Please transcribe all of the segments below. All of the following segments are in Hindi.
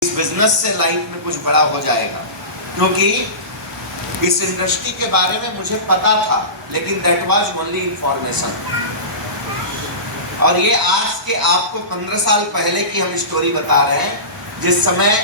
इस बिजनेस से लाइफ में कुछ बड़ा हो जाएगा, क्योंकि इस इंडस्ट्री के बारे में मुझे पता था, लेकिन दैट वाज ओनली इंफॉर्मेशन। और ये आज के आपको 15 साल पहले की हम स्टोरी बता रहे हैं, जिस समय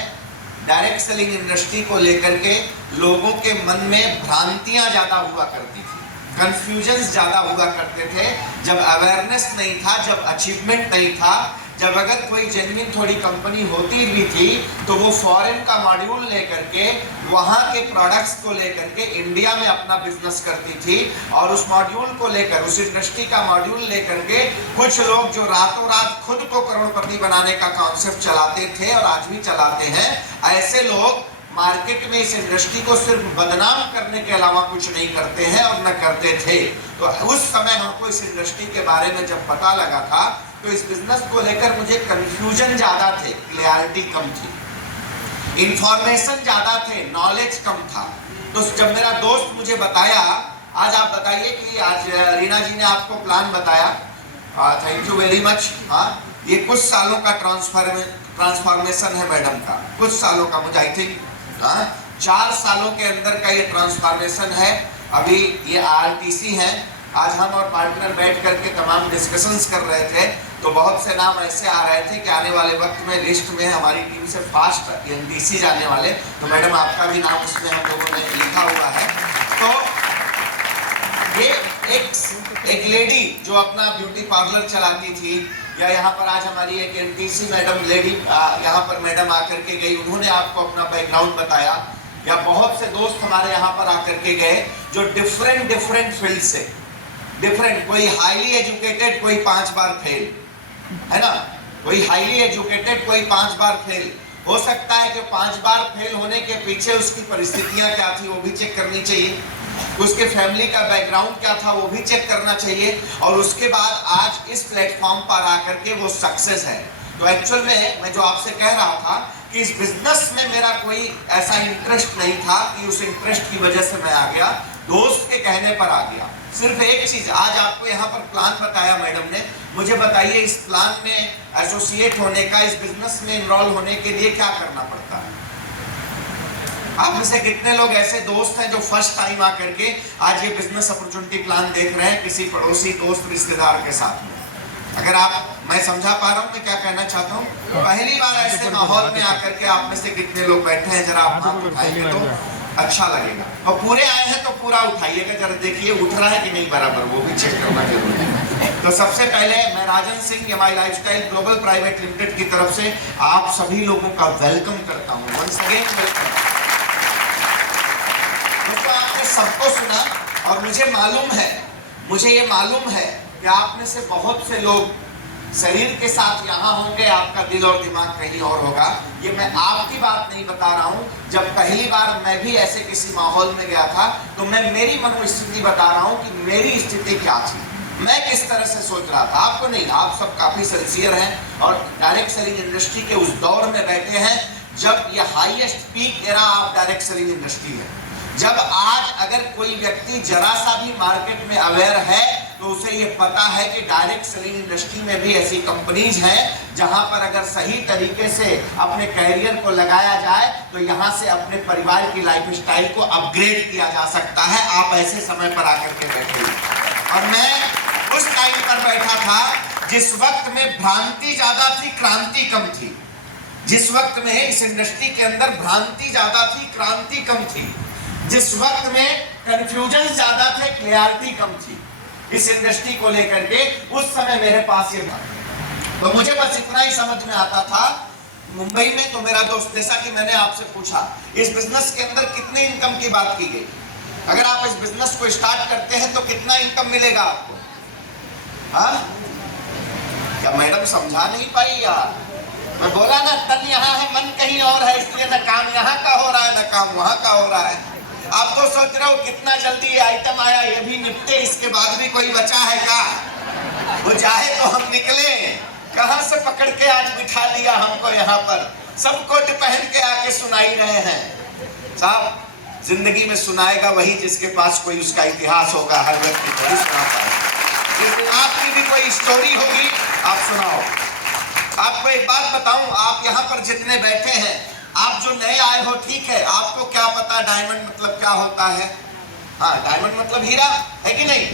डायरेक्ट सेलिंग इंडस्ट्री को लेकर के लोगों के मन में भ्रांतियां ज्यादा हुआ करती थी, कंफ्यूजन ज्यादा हुआ करते थे। जब अवेयरनेस नहीं था, जब अचीवमेंट नहीं था, जब अगर कोई जेन्युइन थोड़ी कंपनी होती भी थी तो वो फॉरेन का मॉड्यूल लेकर के वहाँ के प्रोडक्ट्स को लेकर के इंडिया में अपना बिजनेस करती थी। और उस मॉड्यूल को लेकर, उस इंडस्ट्री का मॉड्यूल लेकर के कुछ लोग जो रातों रात खुद को करोड़पति बनाने का कॉन्सेप्ट चलाते थे और आज भी चलाते हैं, ऐसे लोग मार्केट में इस इंडस्ट्री को सिर्फ बदनाम करने के अलावा कुछ नहीं करते हैं और न करते थे। तो उस समय हमको इस इंडस्ट्री के बारे में जब पता लगा था तो इस बिजनेस को लेकर मुझे कंफ्यूजन ज्यादा थे, क्लैरिटी कम थी, इंफॉर्मेशन ज्यादा थे, नॉलेज कम था। तो जब मेरा दोस्त मुझे बताया, आज आप बताइए कि आज रीना जी ने आपको प्लान बताया, थैंक यू वेरी मच। हाँ, ये कुछ सालों का ट्रांसफॉर्मेशन है मैडम का, कुछ सालों का, मुझे आई थिंक 4 सालों के अंदर का ये ट्रांसफॉर्मेशन है। अभी ये आरटीसी है। आज हम और पार्टनर बैठ करके तमाम डिस्कशंस कर रहे थे, तो बहुत से नाम ऐसे आ रहे थे कि आने वाले वक्त में लिस्ट में हमारी टीम से फास्ट एनटीसी जाने वाले, तो मैडम आपका भी नाम उसमें हम लोगों ने लिखा हुआ है। तो ये एक लेडी जो अपना ब्यूटी पार्लर चलाती थी, या यहाँ पर आज हमारी एक एनटीसी मैडम लेडी यहाँ पर मैडम आकर के गई, उन्होंने आपको अपना बैकग्राउंड बताया, या बहुत से दोस्त हमारे यहाँ पर आकर के गए जो डिफरेंट फील्ड से, डिफरेंट, कोई हाईली एजुकेटेड, कोई 5 बार फेल, है ना, कोई हाईली एजुकेटेड, कोई 5 बार फेल। हो सकता है कि 5 बार फेल होने के पीछे उसकी परिस्थितियां क्या थी वो भी चेक करनी चाहिए, उसके फैमिली का बैकग्राउंड क्या था वो भी चेक करना चाहिए, और उसके बाद आज इस प्लेटफॉर्म पर आकर के वो सक्सेस है। तो एक्चुअल में मैं जो आपसे कह रहा था कि इस बिजनेस में मेरा कोई ऐसा इंटरेस्ट नहीं था कि उस इंटरेस्ट की वजह से मैं आ गया, दोस्त के कहने पर आ गया। सिर्फ एक चीज, आज आपको यहाँ पर प्लान बताया मैडम ने, मुझे बताइए इस प्लान में एसोसिएट होने का, इस बिजनेस में इनरोल होने के लिए क्या करना पड़ता है? आप में से कितने लोग ऐसे दोस्त हैं जो फर्स्ट टाइम आकर के आज ये बिजनेस अपॉर्चुनिटी प्लान देख रहे हैं किसी पड़ोसी, दोस्त, रिश्तेदार के साथ में? अगर आप, मैं समझा पा रहा हूँ मैं क्या कहना चाहता हूँ, पहली बार ऐसे माहौल में आकर के आप में से कितने लोग बैठे हैं, जरा आप हाथ उठाएंगे तो अच्छा लगेगा। और पूरे आए हैं तो पूरा उठाइएगा, जरा देखिए उठ रहा है कि नहीं बराबर, वो भी चेक करना जरूरी है। तो सबसे पहले मैं Rajan Singh MI lifestyle global private limited की तरफ से आप सभी लोगों का वेलकम करता हूँ, वंस अगेन वेलकम। दोस्तों, आपने सबको सुना और मुझे ये मालूम है कि आप में से बहुत से लोग शरीर के साथ यहाँ होंगे, आपका दिल और दिमाग कहीं और होगा। ये मैं आपकी बात नहीं बता रहा हूँ, जब पहली बार मैं भी ऐसे किसी माहौल में गया था तो मैं मेरी मनोस्थिति बता रहा हूँ कि मेरी स्थिति क्या थी, मैं किस तरह से सोच रहा था। आपको नहीं, आप सब काफी सिंसियर हैं और डायरेक्ट सेलिंग इंडस्ट्री के उस दौर में बैठे हैं जब ये highest peak era of direct selling industry है। जब आज अगर कोई व्यक्ति जरा सा भी मार्केट में अवेयर है तो उसे ये पता है कि डायरेक्ट सेलिंग इंडस्ट्री में भी ऐसी कंपनीज हैं जहां पर अगर सही तरीके से अपने कैरियर को लगाया जाए तो यहां से अपने परिवार की लाइफस्टाइल को अपग्रेड किया जा सकता है। आप ऐसे समय पर आकर के बैठे, और मैं उस टाइम पर बैठा था जिस वक्त में भ्रांति ज्यादा थी, क्रांति कम थी। जिस वक्त में इस इंडस्ट्री के अंदर भ्रांति ज्यादा थी, क्रांति कम थी। जिस वक्त में कंफ्यूजन ज्यादा थे, क्लैरिटी कम थी इस इंडस्ट्री को लेकर के, उस समय मेरे पास ये था। तो मुझे बस इतना ही समझ में आता था। मुंबई में तो मेरा दोस्त, जैसा कि मैंने आपसे पूछा, इस बिजनेस के अंदर कितने इनकम की बात की गई, अगर आप इस बिजनेस को स्टार्ट करते हैं तो कितना इनकम मिलेगा आपको? हाँ, क्या मैडम समझा नहीं पाई यार? मैं बोला ना, तन यहाँ है मन कहीं और है, इसलिए न काम यहाँ का हो रहा है न काम वहां का हो रहा है। आप तो सोच रहे हो कितना जल्दी ये आइटम आया, ये भी निपटे, इसके बाद भी कोई बचा है क्या? वो चाहे तो हम निकले, कहां से पकड़ के आज बिठा लिया हमको यहाँ पर, सब कोट पहन के आके सुनाई रहे हैं। साहब, जिंदगी में सुनाएगा वही जिसके पास कोई उसका इतिहास होगा। हर व्यक्ति थोड़ी सुना पाएगा। आपकी भी कोई स्टोरी होगी, आप सुनाओ। आपको एक बात बताऊं, आप यहाँ पर जितने बैठे हैं, आप जो नए आए हो, ठीक है, आपको क्या पता डायमंड मतलब क्या होता है? हाँ, डायमंड मतलब हीरा है कि नहीं?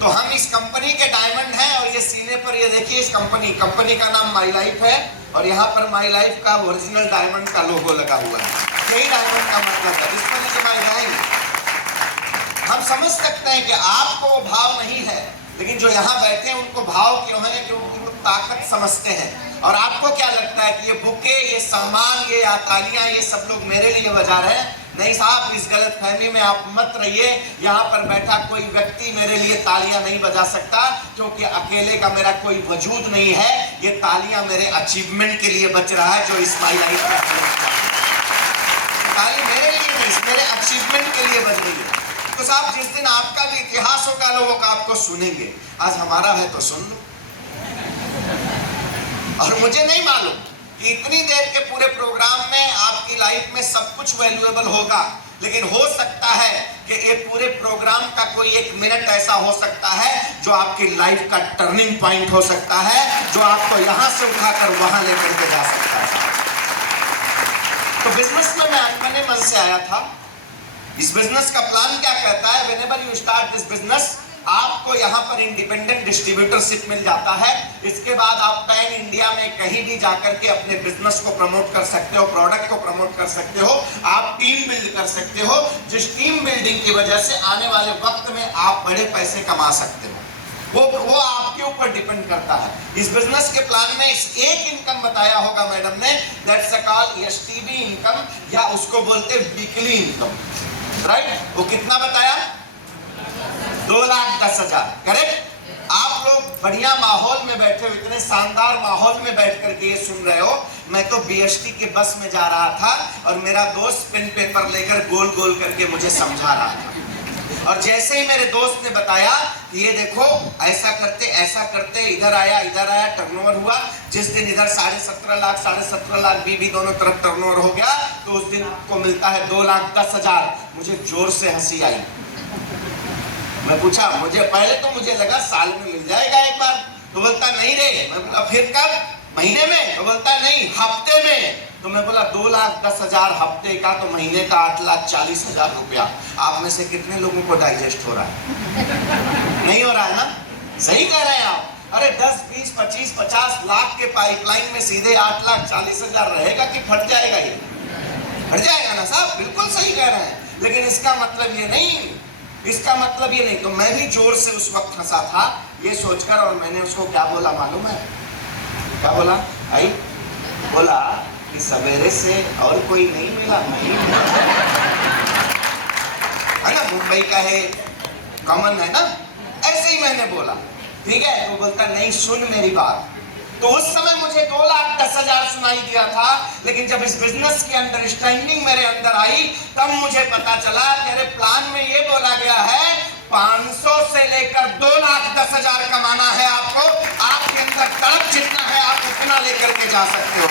तो हम इस कंपनी के डायमंड हैं, और ये सीने पर ये देखिए, इस कंपनी का नाम माई लाइफ है, और यहाँ पर माई लाइफ का ओरिजिनल डायमंड का लोगो लगा हुआ है। यही डायमंड का मतलब है। इस पर नहीं जाएंगे। हम समझ सकते हैं कि आपको वो भाव नहीं है, लेकिन जो यहाँ बैठे हैं उनको भाव क्यों है? क्योंकि वो ताकत समझते हैं। और आपको क्या लगता है कि ये बुके, ये सम्मान, ये तालियां, ये सब लोग मेरे लिए बजा रहे हैं? नहीं साहब, इस गलत फहमी में आप मत रहिए। यहाँ पर बैठा कोई व्यक्ति मेरे लिए तालियां नहीं बजा सकता, क्योंकि अकेले का मेरा कोई वजूद नहीं है। ये तालियां मेरे अचीवमेंट के लिए बज रहा है, जो इस माई लाइफ में ताली मेरे लिए नहीं, मेरे अचीवमेंट के लिए बज रही है। तो साहब, जिस दिन आपका भी इतिहास होगा, लोगों का आपको सुनेंगे। आज हमारा है तो सुन लो। और मुझे नहीं मालूम कि इतनी देर के पूरे प्रोग्राम में आपकी लाइफ में सब कुछ वैल्यूएबल होगा, लेकिन हो सकता है कि ये पूरे प्रोग्राम का कोई एक मिनट ऐसा हो सकता है जो आपकी लाइफ का टर्निंग पॉइंट हो सकता है, जो आपको यहां से उठाकर वहां लेकर के जा सकता है। तो बिजनेस में मैं अनबने मन से आया था। इस बिजनेस का प्लान क्या कहता है? Whenever you start this business, आपको यहाँ पर इंडिपेंडेंट डिस्ट्रीब्यूटरशिप मिल जाता है। इसके बाद आप पैन इंडिया में कहीं भी जाकर के अपने बिजनेस को प्रमोट कर सकते हो, प्रोडक्ट को प्रमोट कर सकते हो, आप टीम बिल्ड कर सकते हो, जिस टीम बिल्डिंग की वजह से आने वाले वक्त में आप बड़े पैसे कमा सकते हो। वो आपके ऊपर डिपेंड करता है। इस बिजनेस के प्लान में एक इनकम बताया होगा मैडम ने, दैट्स कॉल्ड एसटीबी इनकम, या उसको बोलते वीकली इनकम, राइट? वो कितना बताया? 2,10,000, करेक्ट? आप लोग बढ़िया माहौल में बैठे हो, इतने शानदार माहौल में बैठ करके ये सुन रहे हो। मैं तो बीएसटी के बस में जा रहा था, और मेरा दोस्त पेन पेपर लेकर गोल गोल करके मुझे समझा रहा था। और जैसे ही मेरे दोस्त ने बताया कि ये देखो ऐसा करते, इधर आया, टर्नओवर हुआ। जिस दिन इधर 17.5 लाख बीबी दोनों तरफ टर्नओवर हो गया, तो उस दिन को मिलता है 2,10,000। मुझे जोर से हंसी आई। मैं पूछा, पहले तो मुझे लगा साल में मिल जाएगा एक बार। तो बोलता नहीं रे। मैं बोला फिर कब? महीने में? तो बोलता नहीं, हफ्ते में। तो मैं बोला 2,10,000 हफ्ते का, तो महीने का 8,40,000 रुपया। आप में से कितने लोगों को डाइजेस्ट हो रहा है? नहीं हो रहा है ना? सही कह रहे हैं आप। अरे 10, 20, 25, 50 लाख के पाइपलाइन में सीधे 8,40,000 रहेगा कि फट जाएगा? ये फट जाएगा ना साहब, बिल्कुल सही कह रहे हैं। लेकिन इसका मतलब ये नहीं, तो मैं भी जोर से उस वक्त हंसा था ये सोचकर। और मैंने उसको क्या बोला मालूम है? क्या बोला भाई? बोला कि सवेरे से और कोई नहीं मिला, है ना? मुंबई का है, कॉमन है ना? ऐसे ही मैंने बोला, ठीक है? तो बोलता नहीं, सुन मेरी बात। तो उस समय मुझे 2,10,000 सुनाई दिया था, लेकिन जब इस बिजनेस की अंडरस्टैंडिंग मेरे अंदर आई, तब मुझे पता चला कि अरे प्लान में ये बोला गया है 500 से लेकर 2,10,000 कमाना है आपको। आपके अंदर तड़प जितना है आप उतना लेकर के जा सकते हो।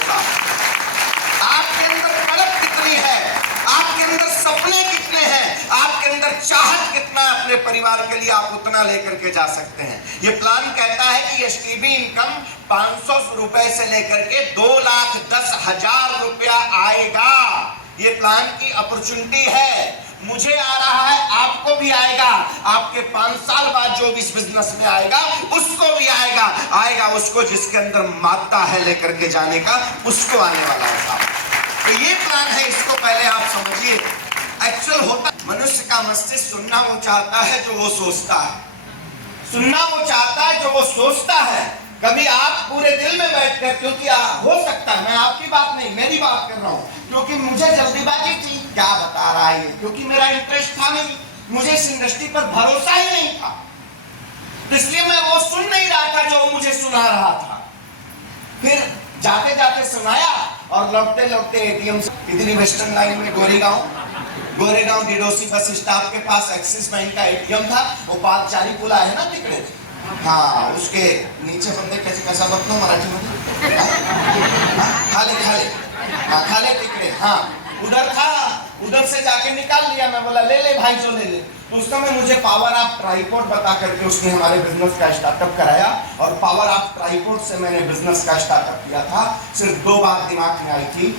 आपके अंदर तड़प कितनी है, आपके अंदर सपने कितने हैं, आपके अंदर चाहत कितना है अपने परिवार के लिए, आप उतना लेकर के जा सकते हैं। ये प्लान कहता है कि एसटीबी इनकम 500 रुपए से लेकर के 2,10,000 रुपया आएगा। ये प्लान की अपॉर्चुनिटी है। मुझे आ रहा है, आपको भी आएगा। आपके 5 साल बाद जो भी इस बिजनेस में आएगा उसको भी आएगा उसको जिसके अंदर मात्रा है लेकर के जाने का, उसको आने वाला है साहब। तो ये प्लान है, इसको पहले आप समझिए। एक्चुअल होता मनुष्य का मस्तिष्क सुनना वो चाहता है जो वो सोचता है, सुनना वो चाहता है जो वो सोचता है। कभी आप पूरे दिल में बैठ कर, क्योंकि हो सकता है, मैं आपकी बात नहीं मेरी बात कर रहा हूँ, क्योंकि मुझे जल्दीबाजी थी, क्या बता रहा है, क्योंकि मेरा इंटरेस्ट था नहीं, मुझे इस इंडस्ट्री पर भरोसा ही नहीं था, इसलिए मैं वो सुन नहीं रहा था जो मुझे सुना रहा था। फिर जाते जाते सुनाया, और लौटते लौटते एटीएम से इतनी वेस्टर्न लाइन में गोरेगांव डिडोसी बस स्टॉप के पास एक्सिस बैंक का एटीएम था। वो पादचारी पुला है ना तिकडे, हाँ, उसके नीचे बंदे कैसा बतलो मराठी में खाले तिकडे, हाँ, उधर था। उधर से जाके निकाल लिया। मैं बोला ले ले भाई जो ले ले। तो उस समय मुझे पावर ऑफ ट्राइपॉड बता करके उसने हमारे बिजनेस का स्टार्टअप कराया, और पावर ऑफ ट्राइपॉड से मैंने बिजनेस का स्टार्टअप किया था। सिर्फ 2 बात दिमाग में आई थी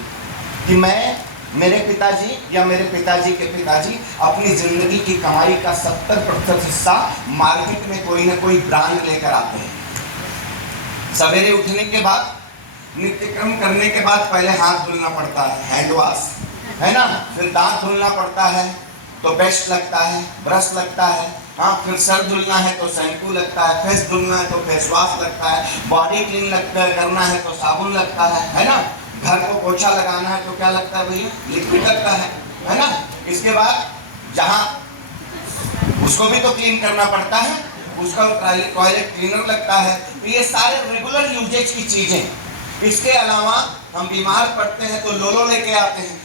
कि मैं, मेरे पिताजी या मेरे पिताजी के पिताजी अपनी जिंदगी की कमाई का 70% हिस्सा मार्केट में कोई ना कोई ब्रांड लेकर आते हैं। सवेरे उठने के बाद, नित्य कर्म करने के बाद पहले हाथ धुलना पड़ता है, हैंड वॉश, है ना, फिर दांत धुलना पड़ता है तो पेस्ट लगता है, ब्रश लगता है, हाँ, फिर सर धुलना है तो शैम्पू लगता है, फेस धुलना है तो फेस वॉश लगता है, बॉडी क्लीन लगता है, करना है तो साबुन लगता है ना, घर को पोछा लगाना है तो क्या लगता है भैया, लिक्विड लगता है ना। इसके बाद जहाँ उसको भी तो क्लीन करना पड़ता है, उसका टॉयलेट क्लीनर लगता है। तो ये सारे रेगुलर यूजेज की चीजें। इसके अलावा हम बीमार पड़ते हैं तो लोलो लेके आते हैं,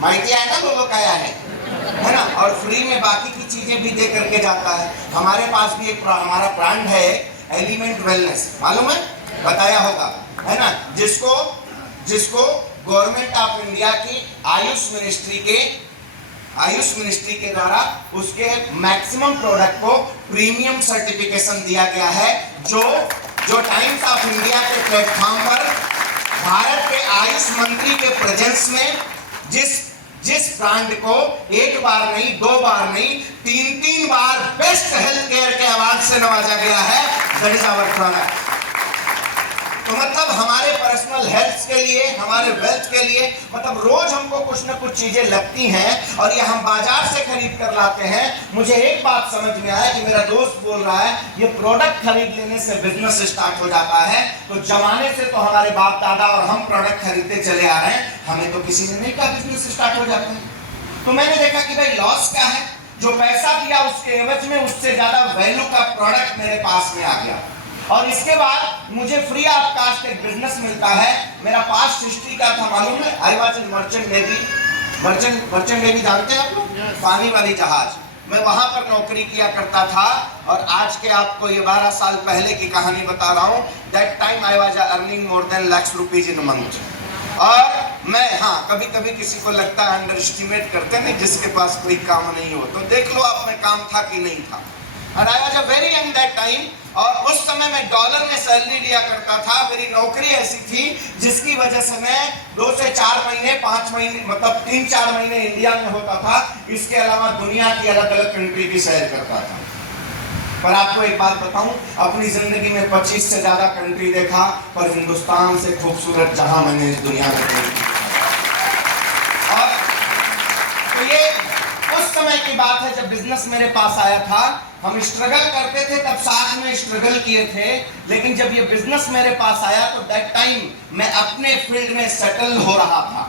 माइटी है ना, लोलो का है ना, और फ्री में बाकी की चीजें भी दे करके जाता है। हमारे पास भी एक हमारा ब्रांड है एलिमेंट वेलनेस, मालूम है, बताया होगा, है ना, जिसको गवर्नमेंट ऑफ इंडिया की आयुष मिनिस्ट्री के द्वारा उसके मैक्सिमम प्रोडक्ट को प्रीमियम सर्टिफिकेशन दिया गया है, जो टाइम्स ऑफ इंडिया के प्लेटफॉर्म पर भारत के आयुष मंत्री के प्रेजेंस में जिस ब्रांड को 1 बार नहीं, 2 बार नहीं, 3 बार बेस्ट हेल्थ केयर के अवार्ड से नवाजा गया है, दैट इज आवर प्रोडक्ट। तो मतलब हमारे पर्सनल हेल्थ के लिए, हमारे वेल्थ के लिए, मतलब रोज हमको कुछ न कुछ चीजें लगती हैं और ये हम बाजार से खरीद कर लाते हैं। मुझे एक बात समझ में आया कि मेरा दोस्त बोल रहा है ये प्रोडक्ट खरीद लेने से बिजनेस स्टार्ट हो जाता है। तो जमाने से तो हमारे बाप दादा और हम प्रोडक्ट खरीदते चले आ रहे हैं, हमें तो किसी ने नहीं कहा बिजनेस स्टार्ट हो जाता है। तो मैंने देखा कि भाई लॉस क्या है, जो पैसा दिया उसके एवज में उससे ज्यादा वैल्यू का प्रोडक्ट मेरे पास में आ गया। और इसके बाद मुझे फ्री ऑफ कास्ट एक बिजनेस मिलता है। मेरा पास्ट हिस्ट्री का था, मालूम है, I was in merchant navy. Merchant navy जानते हैं आप लोग, पानी वाली जहाज, मैं वहां पर नौकरी किया करता था। और आज के आपको ये 12 साल पहले की कहानी बता रहा हूँ। That time I was earning more than lakhs rupees in month. और मैं, हाँ, कभी कभी किसी को लगता है अंडर एस्टिमेट करते नहीं, जिसके पास कोई काम नहीं हो तो देख लो आप में काम था कि नहीं था। और I was a very young that time, और उस समय मैं डॉलर में सैलरी लिया करता था। मेरी नौकरी ऐसी थी जिसकी वजह से मैं 2 से 4 महीने, 5 महीने, मतलब 3-4 महीने इंडिया में होता था। इसके अलावा दुनिया की अलग अलग कंट्री की सैर करता था। पर आपको एक बात बताऊं, अपनी जिंदगी में 25 से ज्यादा कंट्री देखा, पर हिंदुस्तान से खूबसूरत जहां मैंने इस दुनिया में देखी। और तो ये उस समय की बात है जब बिजनेस मेरे पास आया था। हम स्ट्रगल करते थे, तब साथ में स्ट्रगल किए थे, लेकिन जब ये बिजनेस मेरे पास आया तो दैट टाइम मैं अपने फील्ड में सेटल हो रहा था।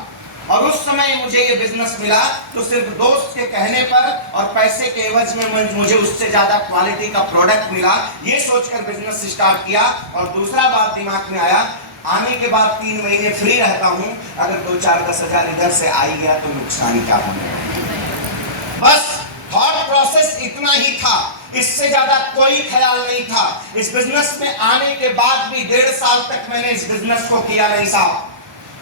और उस समय मुझे ये बिजनेस मिला तो सिर्फ दोस्त के कहने पर और पैसे के एवज में मुझे उससे ज्यादा क्वालिटी का प्रोडक्ट मिला, ये सोचकर बिजनेस स्टार्ट किया। और दूसरा बात दिमाग में आया, आने के बाद 3 महीने फ्री रहता हूँ, अगर 2-4-10 हजार इधर से आ गया तो नुकसान क्या होने। बस थॉट प्रोसेस इतना ही था, इससे ज्यादा कोई ख्याल नहीं था। इस बिजनेस में आने के बाद भी 1.5 साल तक मैंने इस बिजनेस को किया नहीं साहब,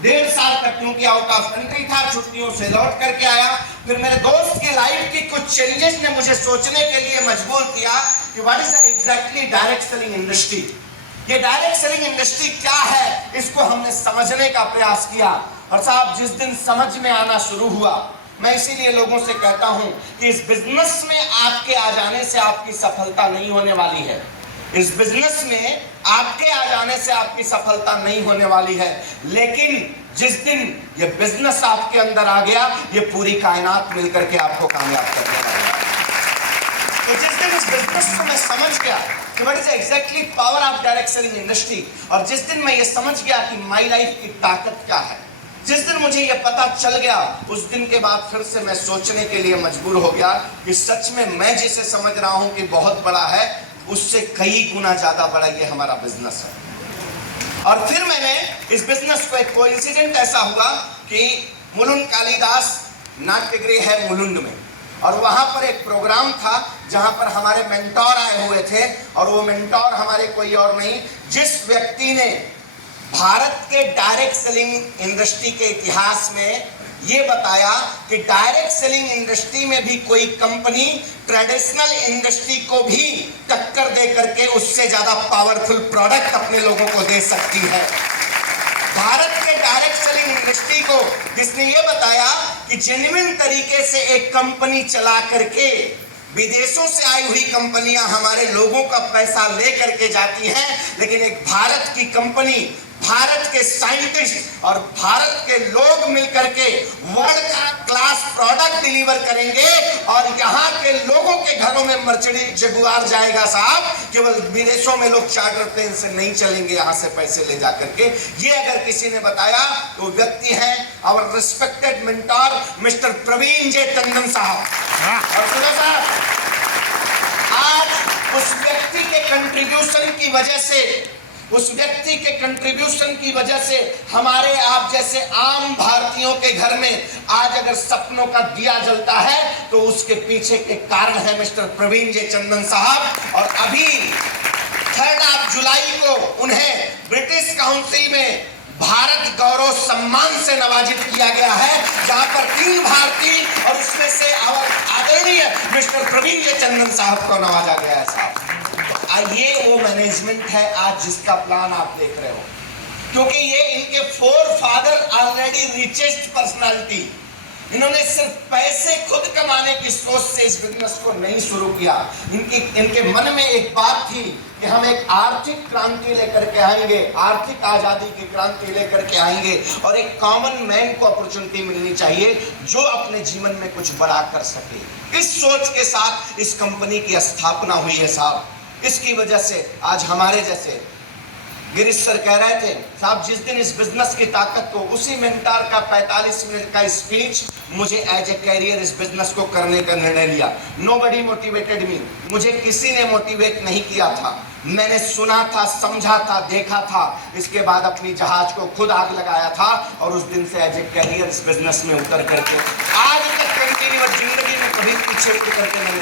1.5 साल तक, क्योंकि आउट ऑफ कंट्री था, छुट्टियों से लौट करके आया। फिर मेरे दोस्त की लाइफ की कुछ चेंजेस ने मुझे सोचने के लिए मजबूर किया कि what is exactly direct selling industry. ये डायरेक्ट सेलिंग इंडस्ट्री क्या है, इसको हमने समझने का प्रयास किया। और साहब जिस दिन समझ में आना शुरू हुआ, मैं इसीलिए लोगों से कहता हूं कि इस बिजनेस में आपके आ जाने से आपकी सफलता नहीं होने वाली है। इस बिजनेस में आपके आ जाने से आपकी सफलता नहीं होने वाली है, लेकिन जिस दिन ये बिजनेस आपके अंदर आ गया, ये पूरी कायनात मिलकर के आपको कामयाब करने वाली है। तो जिस दिन इस बिजनेस को मैं समझ गया कि what is exactly power of direct selling industry, और जिस दिन मैं ये समझ गया कि माई लाइफ की ताकत क्या है, जिस दिन मुझे ये पता चल गया, उस दिन के बाद फिर से मैं सोचने के लिए मजबूर हो गया कि सच में मैं जिसे समझ रहा हूं कि बहुत बड़ा है, उससे कई गुना ज्यादा बड़ा ये हमारा बिजनेस है। और फिर मैंने इस बिजनेस को, एक कोइंसिडेंट ऐसा हुआ कि मुलुंड कालिदास नाट्यगृह है मुलुंड में, और वहां पर एक प्रोग्राम था जहां पर हमारे मेंटोर आए हुए थे। और वो मेंटोर हमारे कोई और नहीं, जिस व्यक्ति ने भारत के डायरेक्ट सेलिंग इंडस्ट्री के इतिहास में ये बताया कि डायरेक्ट सेलिंग इंडस्ट्री में भी कोई कंपनी ट्रेडिशनल इंडस्ट्री को भी टक्कर दे करके उससे ज्यादा पावरफुल प्रोडक्ट अपने लोगों को दे सकती है। भारत के डायरेक्ट सेलिंग इंडस्ट्री को जिसने ये बताया कि जेन्युइन तरीके से एक कंपनी चला करके विदेशों से आई हुई कंपनियां हमारे लोगों का पैसा ले करके जाती हैं, लेकिन एक भारत की कंपनी, भारत के साइंटिस्ट और भारत के लोग मिलकर के वर्ल्ड क्लास प्रोडक्ट डिलीवर करेंगे और यहाँ के लोगों के घरों में मर्सिडीज जगुआर जाएगा साहब। केवल विदेशों में लोग चार्टर प्लेन से नहीं चलेंगे यहाँ से पैसे ले जा करके। ये अगर किसी ने बताया तो व्यक्ति है our respected mentor mister Praveen J Tandon साहब। और सुनो साहब, आज उस व्यक्ति के कंट्रीब्यूशन की वजह से, उस व्यक्ति के कंट्रीब्यूशन की वजह से हमारे आप जैसे आम भारतीयों के घर में आज अगर सपनों का दिया जलता है तो उसके पीछे के कारण है मिस्टर प्रवीण जे टंडन साहब। और अभी 3 जुलाई को उन्हें ब्रिटिश काउंसिल में भारत गौरव सम्मान से नवाजित किया गया है, जहां पर 3 भारतीय और उसमें से आदरणीय मिस्टर प्रवीण जे टंडन साहब को नवाजा गया है साहब। ये वो मैनेजमेंट है आज जिसका प्लान आप देख रहे हो, क्योंकि ये इनके फोरफादर ऑलरेडी रिचेस्ट पर्सनालिटी, इन्होंने सिर्फ पैसे खुद कमाने की सोच से इस बिजनेस को नहीं शुरू किया। इनके मन में एक बात थी कि हम एक आर्थिक क्रांति लेकर के आएंगे, आर्थिक आजादी की क्रांति लेकर के आएंगे और एक कॉमन मैन को अपॉर्चुनिटी मिलनी चाहिए जो अपने जीवन में कुछ बड़ा कर सके। इस सोच के साथ इस कंपनी की स्थापना हुई है साहब। इसकी वजह से आज हमारे जैसे गिरीश सर कह रहे थे साहब, जिस दिन इस बिजनेस की ताकत को, उसी मेंटर का 45 मिनट का स्पीच मुझे एज ए कैरियर इस बिजनेस को करने का निर्णय लिया। नोबडी मोटिवेटेड मी, मुझे किसी ने मोटिवेट नहीं किया था, मैंने सुना था, समझा था, देखा था, इसके बाद अपनी जहाज को खुद आग लगाया था और उस दिन से एज ए कैरियर इस बिजनेस में उतर करके आज तक कंटिन्यू, जिंदगी में कभी पीछे उतर करके मैंने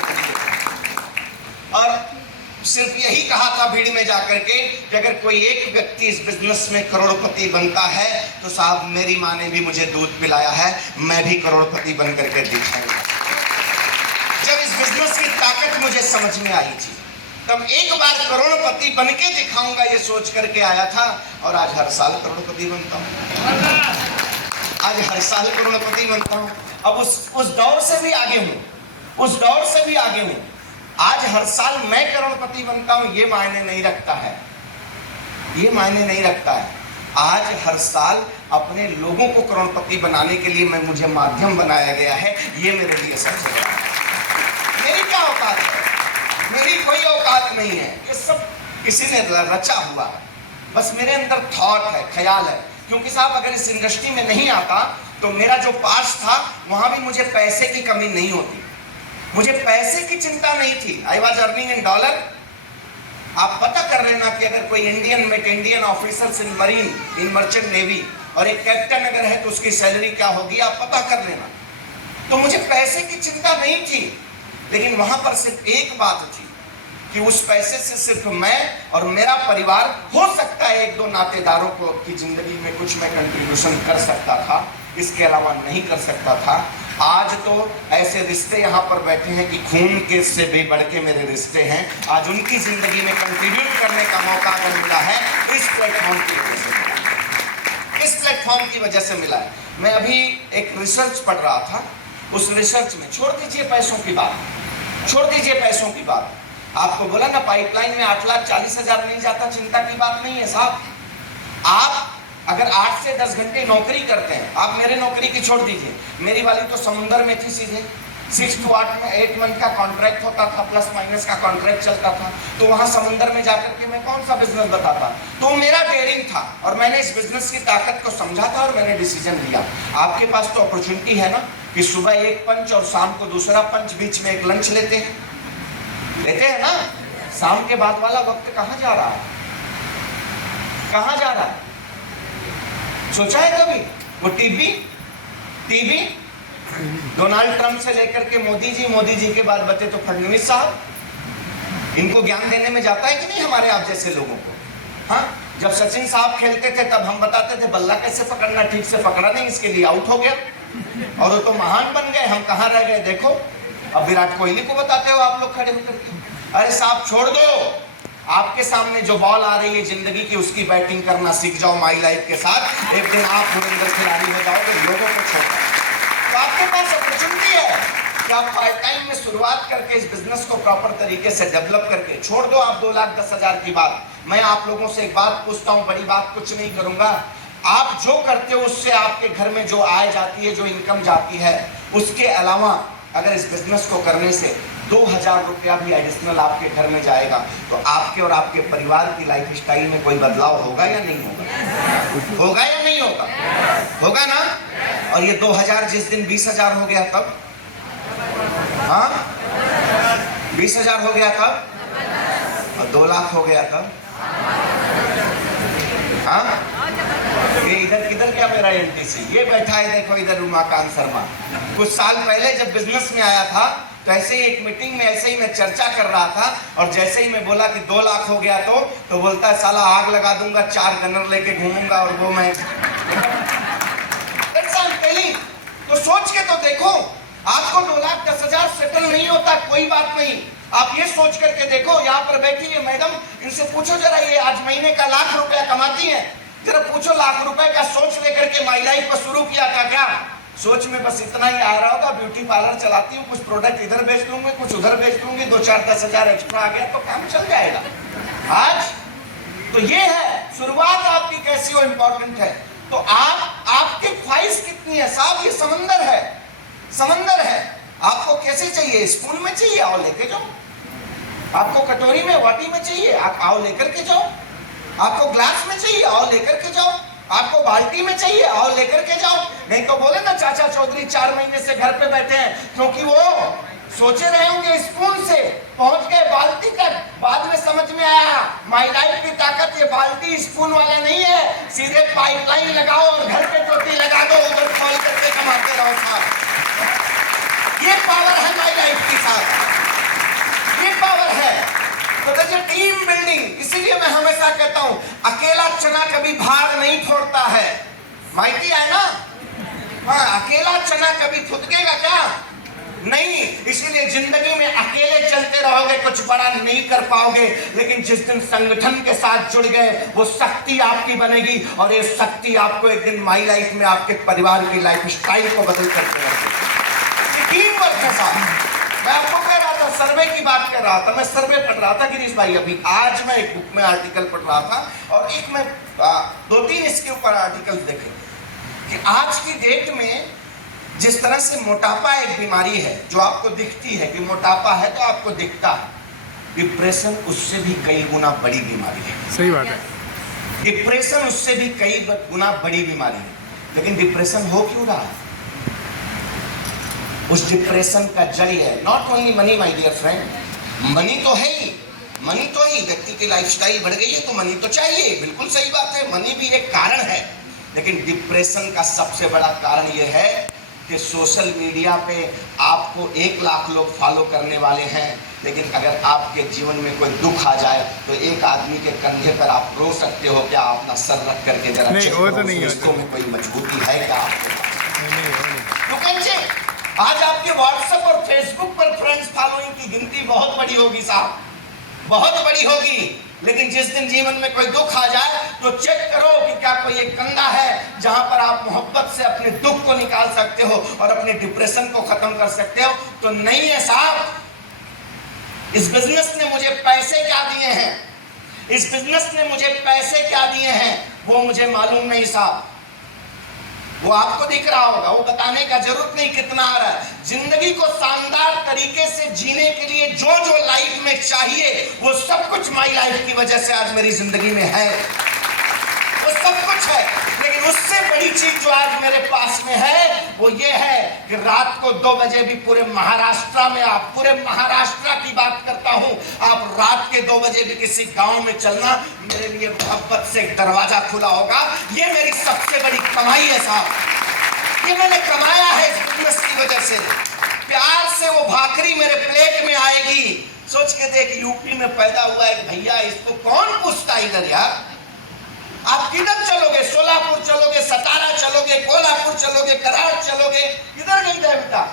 और सिर्फ यही कहा था भीड़ में जाकर के कि अगर कोई एक व्यक्ति इस बिजनेस में करोड़पति बनता है तो साहब मेरी माँ ने भी मुझे दूध पिलाया है, मैं भी करोड़पति बन करके दिखाऊंगा। जब इस बिजनेस की ताकत मुझे समझ में आई थी तब एक बार करोड़पति बन के दिखाऊंगा ये सोच करके आया था और आज हर साल करोड़पति बनता हूँ, आज हर साल करोड़पति बनता हूँ। अब उस दौर से भी आगे हूँ, उस दौर से भी आगे हूँ। आज हर साल मैं करोड़पति बनता हूं ये मायने नहीं रखता है, ये मायने नहीं रखता है। आज हर साल अपने लोगों को करोड़पति बनाने के लिए मुझे माध्यम बनाया गया है, ये मेरे लिए सबसे बड़ा है। मेरी क्या औकात है, मेरी कोई औकात नहीं है, ये सब किसी ने रचा हुआ है, बस मेरे अंदर थॉट है, ख्याल है। क्योंकि साहब अगर इस इंडस्ट्री में नहीं आता तो मेरा जो पास्ट था वहां भी मुझे पैसे की कमी नहीं होती, मुझे पैसे की चिंता नहीं थी। I was earning in dollar. आप पता कर लेना कि अगर कोई Indian officers in marine, in merchant navy और एक कैप्टन अगर है तो उसकी सैलरी क्या होगी आप पता कर लेना। तो मुझे पैसे की चिंता नहीं थी, लेकिन वहां पर सिर्फ एक बात थी कि उस पैसे से सिर्फ मैं और मेरा परिवार, हो सकता है 1-2 नातेदारों को की जिंदगी में कुछ मैं कंट्रीब्यूशन कर सकता था, इसके अलावा नहीं कर सकता था। आज तो ऐसे रिश्ते यहाँ पर बैठे हैं कि खून के से भी बढ़ के मेरे रिश्ते हैं। आज उनकी जिंदगी में कंट्रीब्यूट करने का मौका अगर मिला है इस प्लेटफॉर्म की वजह से, इस प्लेटफॉर्म की वजह से मिला है। मैं अभी एक रिसर्च पढ़ रहा था, उस रिसर्च में, छोड़ दीजिए पैसों की बात, छोड़ दीजिए पैसों की बात, आपको बोला ना पाइपलाइन में 8,40,000 नहीं जाता, चिंता की बात नहीं है साहब। आप अगर 8 से 10 घंटे नौकरी करते हैं, आप मेरे नौकरी की छोड़ दीजिए, मेरी वाली तो समुंदर में थी सीधे, 6 to 8 मंथ का कॉन्ट्रैक्ट होता था, प्लस माइनस का कॉन्ट्रैक्ट चलता था। तो वहां समुंदर में जाकर के मैं कौन सा बिजनेस बताता, तो मेरा डेयरिंग था और मैंने इस बिजनेस की ताकत को समझा था और मैंने डिसीजन लिया। आपके पास तो अपॉर्चुनिटी है ना कि सुबह एक पंच और शाम को दूसरा पंच, बीच में एक लंच लेते हैं ना। शाम के बाद वाला वक्त कहाँ जा रहा है, कहाँ जा रहा है, सोचा है कभी? वो टीवी डोनाल्ड ट्रंप से लेकर के मोदी जी के बाद बचे तो फडणवीस साहब, इनको ज्ञान देने में जाता है कि नहीं हमारे आप जैसे लोगों को? हाँ, जब सचिन साहब खेलते थे तब हम बताते थे बल्ला कैसे पकड़ना, ठीक से पकड़ा नहीं, इसके लिए आउट हो गया। और वो तो महान बन गए, हम कहाँ रह गए देखो। अब विराट कोहली को बताते हो आप लोग खड़े होकर के। अरे साहब छोड़ दो, आपके सामने जो बॉल आ रही है जिंदगी की, उसकी बैटिंग करना सीख जाओ माई लाइफ के साथ। एक दिन आप धुरंधर खिलाड़ी हो जाओगे, लोगों को छोड़। तो आपके पास अपॉर्चुनिटी है कि आप पार्ट टाइम में शुरुआत करके इस बिजनेस को प्रॉपर तरीके से डेवलप करके छोड़ दो आप 2,10,000 की बात। मैं आप लोगों से एक बात पूछता हूँ, बड़ी बात कुछ नहीं करूंगा। आप जो करते हो उससे आपके घर में जो आय जाती है, जो इनकम जाती है, उसके अलावा अगर इस बिजनेस को करने से 2,000 रुपया भी एडिशनल आपके घर में जाएगा तो आपके और आपके परिवार की लाइफ स्टाइल में कोई बदलाव होगा या नहीं होगा? होगा या नहीं होगा? होगा ना। और ये 2,000 जिस दिन 20,000 हो गया तब, हाँ 20,000 हो गया तब, और 2 लाख हो गया तब, हाँ ये इधर किधर क्या मेरा एनटीसी, ये बैठा है देखो इधर उमाकांत शर्मा। कुछ साल पहले जब बिजनेस में आया था तो ऐसे ही एक मीटिंग में ऐसे ही मैं चर्चा कर रहा था, और जैसे ही मैं बोला कि 2 लाख हो गया तो बोलता है साला आग लगा दूंगा, 4 गनर लेके घूमूंगा और वो मैं तो सोच के तो देखो। आपको 2,10,000 सेटल नहीं होता, कोई बात नहीं। आप ये सोच करके देखो, यहाँ पर बैठी है मैडम, इनसे पूछो जरा ये आज महीने का 1,00,000 रुपया कमाती है, जरा पूछो 1,00,000 रुपए का सोच लेकर के माई लाइफ को शुरू किया था क्या? सोच में बस इतना ही आ रहा होगा, ब्यूटी पार्लर चलाती हूँ, कुछ प्रोडक्ट इधर बेच दूंगी, कुछ उधर बेच दूंगी, 2-4-10,000 एक्स्ट्रा आ गया तो काम चल जाएगा। आज तो ये है शुरुआत आपकी कैसी हो इम्पोर्टेंट है। तो आपकी ख्वाहिश कितनी है साहब? ये समंदर है, समंदर है। आपको कैसे चाहिए? स्पून में चाहिए, आओ लेके जाओ। आपको कटोरी में, वाटी में चाहिए, आप आओ लेकर के जाओ। आपको ग्लास में चाहिए, आओ लेकर के जाओ। आपको बाल्टी में चाहिए, आओ लेकर के जाओ। नहीं तो बोले ना चाचा चौधरी 4 महीने से घर पे बैठे हैं, क्योंकि वो सोचे रहे होंगे स्पून से पहुंच गए बाल्टी तक। बाद में समझ में आया माई लाइफ की ताकत ये बाल्टी स्पून वाला नहीं है, सीधे पाइपलाइन लगाओ और घर पे टोटी लगा दो, उधर कॉल करके कमाते रहो साहब। ये पावर है माई लाइफ की साथ, ये पावर है। तो देखिए टीम बिल्डिंग, इसीलिए मैं हमेशा कहता हूं अकेला चना कभी भार नहीं फोड़ता है। माइटी है ना, हाँ अकेला चना कभी फुदकेगा क्या? नहीं। इसीलिए जिंदगी में अकेले चलते रहोगे कुछ बड़ा नहीं कर पाओगे, लेकिन जिस दिन संगठन के साथ जुड़ गए वो शक्ति आपकी बनेगी, और ये शक्ति आपको एक दिन माई लाइफ में आपके परिवार की लाइफ स्टाइल को बदल करके रखेगी। टीम वर्क के साथ मैं आपको कह रहा था, सर्वे की बात कर रहा था, मैं सर्वे पढ़ रहा था गिरीश भाई। अभी आज मैं एक बुक में आर्टिकल पढ़ रहा था, और एक मैं 2-3 इसके ऊपर आर्टिकल देखे कि आज की डेट में जिस तरह से मोटापा एक बीमारी है जो आपको दिखती है कि मोटापा है तो आपको दिखता है, डिप्रेशन उससे भी कई गुना बड़ी बीमारी है। सही बात है। डिप्रेशन उससे भी कई गुना बड़ी बीमारी है। लेकिन डिप्रेशन हो क्यों रहा है? उस डिप्रेशन का जड़ है not only money my dear friend. Money तो है ही, मनी तो ही, व्यक्ति की लाइफस्टाइल बढ़ गई है तो मनी तो चाहिए, बिल्कुल सही बात है, मनी भी एक कारण है। लेकिन डिप्रेशन का सबसे बड़ा कारण यह है कि सोशल मीडिया पे आपको 1 लाख लोग फॉलो करने वाले हैं, लेकिन अगर आपके जीवन में कोई दुख आ जाए तो एक आदमी के कंधे पर आप रो सकते हो क्या? अपना सर रख करके जरा चेक करो रिश्तों में कोई मजबूती है क्या आपके? आज आपके व्हाट्सएप और फेसबुक पर फ्रेंड्स फॉलोइंग की गिनती बहुत बड़ी होगी साहब, बहुत बड़ी होगी। लेकिन जिस दिन जीवन में कोई दुख आ जाए तो चेक करो कि क्या कोई एक कंधा है जहां पर आप मोहब्बत से अपने दुख को निकाल सकते हो और अपने डिप्रेशन को खत्म कर सकते हो। तो नहीं है साहब। इस बिजनेस ने मुझे पैसे क्या दिए हैं, इस बिजनेस ने मुझे पैसे क्या दिए हैं वो मुझे मालूम नहीं साहब। वो आपको दिख रहा होगा, वो बताने का जरूरत नहीं कितना आ रहा है। जिंदगी को शानदार तरीके से जीने के लिए जो जो लाइफ में चाहिए वो सब कुछ माई लाइफ की वजह से आज मेरी जिंदगी में है, वो सब कुछ है। लेकिन उससे बड़ी चीज जो आज मेरे पास में है वो ये है कि रात को 2 बजे भी पूरे महाराष्ट्र में, आप पूरे महाराष्ट्र की बात करता हूं, आप रात के 2 बजे भी किसी गांव में चलना, मेरे लिए मोहब्बत से एक दरवाजा खुला होगा। ये मेरी सबसे बड़ी कमाई है साहब, ये मैंने कमाया है इस बिजनेस की वजह से। प्यार से वो भाकरी मेरे प्लेट में आएगी। सोच के देख, यूपी में पैदा हुआ एक भैया, इसको कौन पूछता इधर यार? आप किधर चलोगे? सोलापुर चलोगे, सतारा चलोगे, कोल्हापुर चलोगे, कराड़ चलोगे, किधर गई बेटा?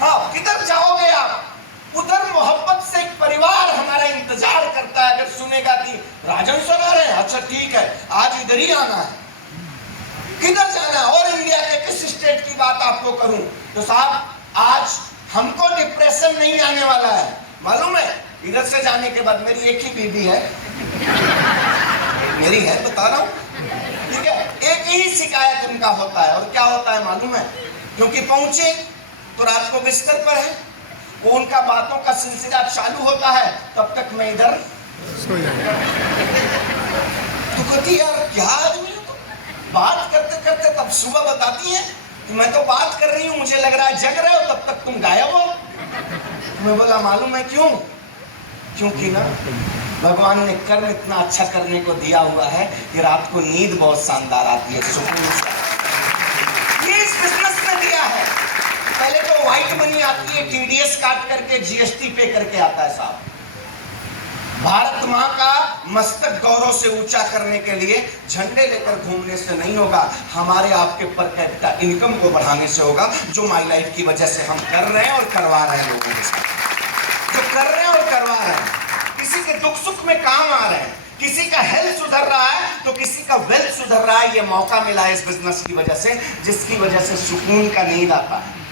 हाँ, किधर जाओगे आप? उधर मोहब्बत से एक परिवार हमारा इंतजार करता है। अगर सुनेगा कि राजन सर आ रहे हैं, अच्छा ठीक है, आज इधर ही आना है। किधर जाना है? और इंडिया के किस स्टेट की बात आपको करूं तो साहब, आज हमको डिप्रेशन नहीं आने वाला है, मालूम है? इधर से जाने के बाद मेरी एक ही बीबी है, मेरी है, बता रहा हूं, ठीक है? एक ही शिकायत उनका होता है, और क्या होता है मालूम है? क्योंकि पहुंचे तो रात को बिस्तर पर है, वो उनका बातों का सिलसिला चालू होता है, तब तक मैं इधर सो जाऊंगा। तो कहती यार क्या आदमी हो, तो बात करते करते तब सुबह बताती है कि मैं तो बात कर रही हूँ, मुझे लग रहा है जग रहे हो, तब तक तुम गायब हो। मैं बोला मालूम है क्यों? क्योंकि ना भगवान ने कर्म इतना अच्छा करने को दिया हुआ है कि रात को नींद बहुत शानदार आती है, सुकून से। ये इस बिजनेस में दिया है। पहले तो व्हाइट मनी आती है, टीडीएस काट करके, जीएसटी पे करके आता है साहब। भारत माँ का मस्तक गौरव से ऊंचा करने के लिए झंडे लेकर घूमने से नहीं होगा, हमारे आपके पर कैपिटा इनकम को बढ़ाने से होगा, जो माई लाइफ की वजह से हम कर रहे हैं और करवा रहे हैं लोगों के साथ, जो कर रहे हैं और करवा रहे हैं। किसी के दुख सुख में काम आ रहे हैं, किसी का हेल्थ सुधर रहा है तो किसी का वेल्थ सुधर रहा है। ये मौका मिला है इस बिजनेस की वजह से, जिसकी वजह से सुकून का नींद आता है।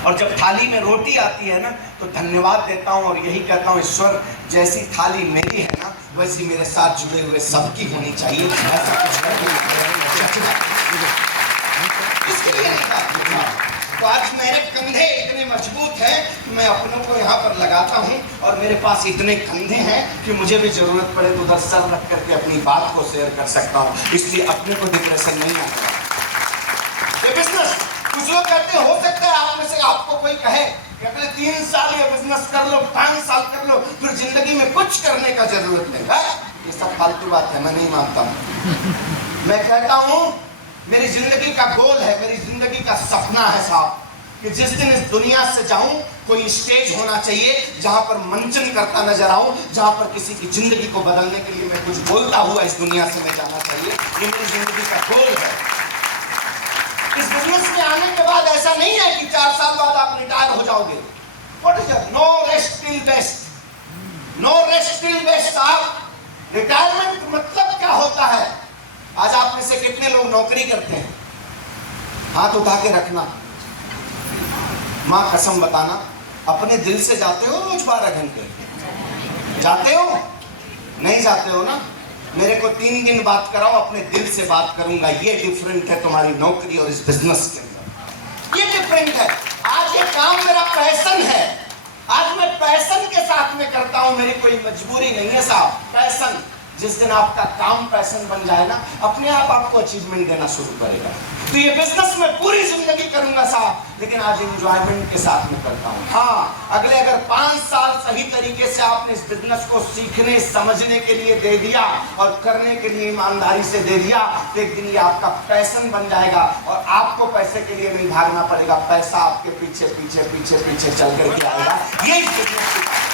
और जब थाली में रोटी आती है ना तो धन्यवाद देता हूँ और यही कहता हूँ, ईश्वर जैसी थाली मेरी है ना वैसी मेरे साथ जुड़े हुए सबकी होनी चाहिए। ऐसा कुछ इसके लिए तो आज मेरे कंधे इतने मजबूत हैं कि मैं अपनों को यहाँ पर लगाता हूँ, और मेरे पास इतने कंधे हैं कि मुझे भी जरूरत पड़े तो उधर सर रख करके अपनी बात को शेयर कर सकता हूँ, इसलिए अपने को डिप्रेशन नहीं आता। ये बिजनेस, कुछ लोग कहते हैं हो सकता है आप में से आपको कोई कहे कि अगले 3 साल ये बिजनेस कर लो, 5 साल कर लो, फिर जिंदगी में कुछ करने का जरूरत नहीं है। ये सब फालतू बात है, मैं नहीं मानता हूँ। मैं कहता हूँ मेरी जिंदगी का गोल है, मेरी जिंदगी का सपना है साहब, कि जिस दिन इस दुनिया से जाऊं कोई स्टेज होना चाहिए जहां पर मंचन करता नजर आऊं, जहां पर किसी की जिंदगी को बदलने के लिए मैं कुछ बोलता हुआ इस दुनिया से मैं जाना चाहिए। ये मेरी जिंदगी का गोल है। इस बिजनेस में आने के बाद ऐसा नहीं है कि 4 साल बाद आप रिटायर हो जाओगे। What is that? No rest till best, no rest till best साहब। रिटायरमेंट मतलब क्या होता है? आज आप में से कितने लोग नौकरी करते हैं? हाथ उठा के रखना, मां कसम बताना, अपने दिल से जाते हो रोज 12 घंटे? जाते हो? नहीं जाते हो ना? मेरे को 3 दिन बात कराओ, अपने दिल से बात करूंगा। ये डिफरेंट है तुम्हारी नौकरी और इस बिजनेस के अंदर, ये डिफरेंट है। आज ये काम मेरा पैशन है, आज मैं पैशन के साथ में करता हूं, मेरी कोई मजबूरी नहीं है साहब, पैशन। जिस दिन आपका काम पैशन बन जाए ना, अपने आप आपको अचीवमेंट देना शुरू करेगा। तो ये बिजनेस मैं पूरी जिंदगी करूंगा साहब, लेकिन आज एंजॉयमेंट के साथ में करता हूँ। हाँ, अगले अगर 5 साल सही तरीके से आपने इस बिजनेस को सीखने समझने के लिए दे दिया और करने के लिए ईमानदारी से दे दिया, तो एक दिन ये आपका पैशन बन जाएगा और आपको पैसे के लिए नहीं भागना पड़ेगा, पैसा आपके पीछे पीछे पीछे पीछे चल करके आएगा। ये बिजनेस की बात।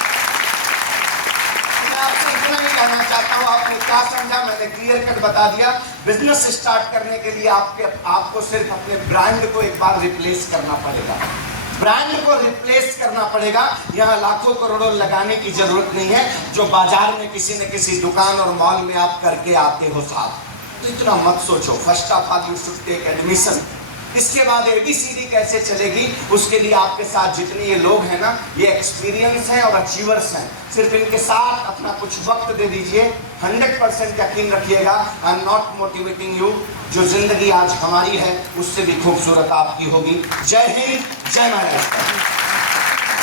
आपसे इतना नहीं कहना चाहता हूँ, आपने क्या समझा मैंने क्लियर कट बता दिया। बिजनेस स्टार्ट करने के लिए आपको सिर्फ अपने ब्रांड को एक बार रिप्लेस करना पड़ेगा, ब्रांड को रिप्लेस करना पड़ेगा। यहाँ लाखों करोड़ों लगाने की जरूरत नहीं है, जो बाजार में किसी न किसी दुकान और मॉल में आप करके आते हो साहब। तो इतना मत सोचो। First of all you should take admission, इसके बाद ABCD कैसे चलेगी, उसके लिए आपके साथ जितने ये लोग हैं ना, ये एक्सपीरियंस हैं और अचीवर्स हैं। सिर्फ इनके साथ अपना कुछ वक्त दे दीजिए, 100% यकीन रखिएगा, I am not motivating you, जो जिंदगी आज हमारी है उससे भी खूबसूरत आपकी होगी। जय हिंद, जय महाराष्ट्र।